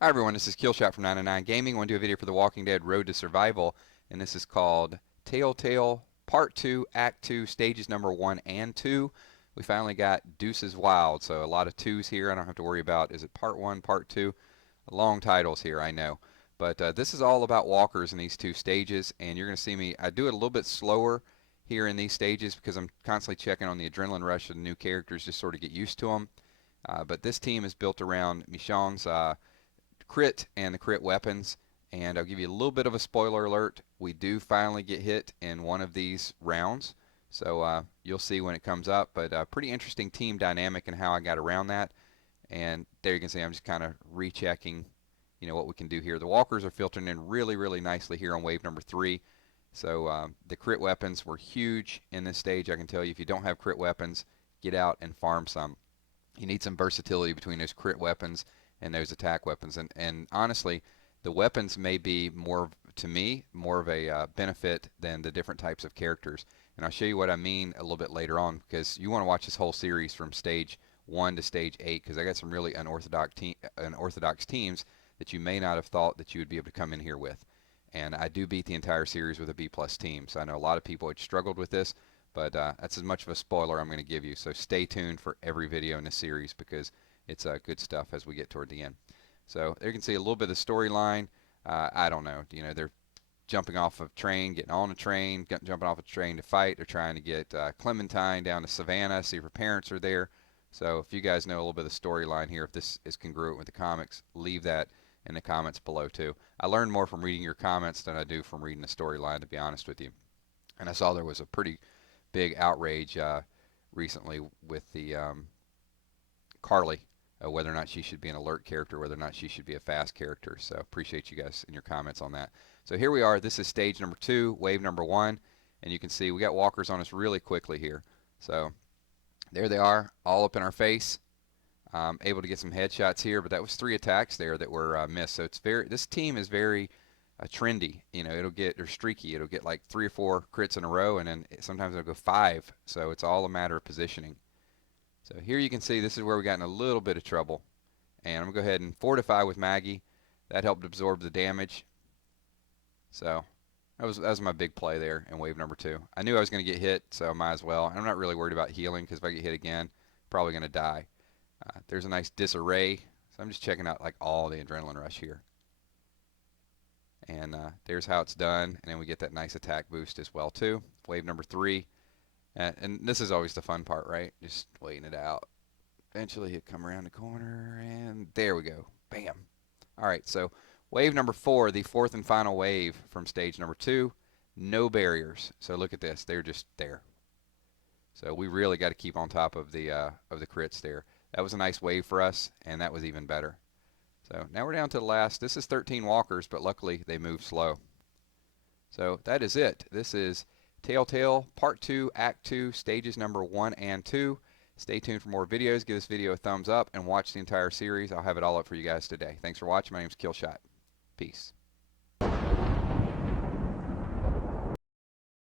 Hi everyone, this is Killshot from 99 Gaming. I want to do a video for The Walking Dead Road to Survival, and this is called Telltale Part 2, Act 2, Stages number 1 and 2. We finally got Deuces Wild, so a lot of twos here. I don't have to worry about, is it Part 1, Part 2? Long titles here, I know. But this is all about walkers in these two stages, and you're going to see me, I do it a little bit slower here in these stages because I'm constantly checking on the adrenaline rush of the new characters, just sort of get used to them. But this team is built around Michonne's crit and the crit weapons, and I'll give you a little bit of a spoiler alert. We do finally get hit in one of these rounds, so you'll see when it comes up, but pretty interesting team dynamic and how I got around that. And there you can see I'm just kind of rechecking what we can do here. The walkers are filtering in really nicely here on wave number 3. So the crit weapons were huge in this stage. I can tell you, if you don't have crit weapons, get out and farm some. You need some versatility between those crit weapons and those attack weapons. And honestly, the weapons may be more, to me, more of a benefit than the different types of characters. And I'll show you what I mean a little bit later on, because you want to watch this whole series from stage 1 to stage 8, because I got some really unorthodox teams that you may not have thought that you would be able to come in here with. And I do beat the entire series with a B+ team, so I know a lot of people had struggled with this, but that's as much of a spoiler I'm going to give you. So stay tuned for every video in this series, because it's good stuff as we get toward the end. So there you can see a little bit of the storyline. I don't know, they're jumping off of a train, getting on a train, jumping off a train to fight. They're trying to get Clementine down to Savannah, see if her parents are there. So if you guys know a little bit of the storyline here, if this is congruent with the comics, leave that in the comments below too. I learned more from reading your comments than I do from reading the storyline, to be honest with you. And I saw there was a pretty big outrage recently with the Carly, whether or not she should be an alert character, whether or not she should be a fast character. So appreciate you guys in your comments on that. So here we are. This is stage number 2, wave number 1, and you can see we got walkers on us really quickly here. So there they are, all up in our face. Able to get some headshots here, but that was 3 attacks there that were missed. So it's this team is very trendy. They're streaky. It'll get like 3 or 4 crits in a row, and then sometimes it'll go 5. So it's all a matter of positioning. So here you can see this is where we got in a little bit of trouble. And I'm going to go ahead and fortify with Maggie. That helped absorb the damage. So that was my big play there in wave number 2. I knew I was going to get hit, so I might as well. I'm not really worried about healing, because if I get hit again, probably going to die. There's a nice disarray. So I'm just checking out like all the adrenaline rush here. And there's how it's done. And then we get that nice attack boost as well too. Wave number 3. And this is always the fun part, right? Just waiting it out. Eventually he'll come around the corner, and there we go. Bam. All right, so wave number 4, the 4th and final wave from stage number 2. No barriers. So look at this. They're just there. So we really got to keep on top of the crits there. That was a nice wave for us, and that was even better. So now we're down to the last. This is 13 walkers, but luckily they move slow. So that is it. This is Telltale Part 2, Act 2, Stages number 1 and 2. Stay tuned for more videos. Give this video a thumbs up and watch the entire series. I'll have it all up for you guys today. Thanks for watching. My name is Killshot. Peace.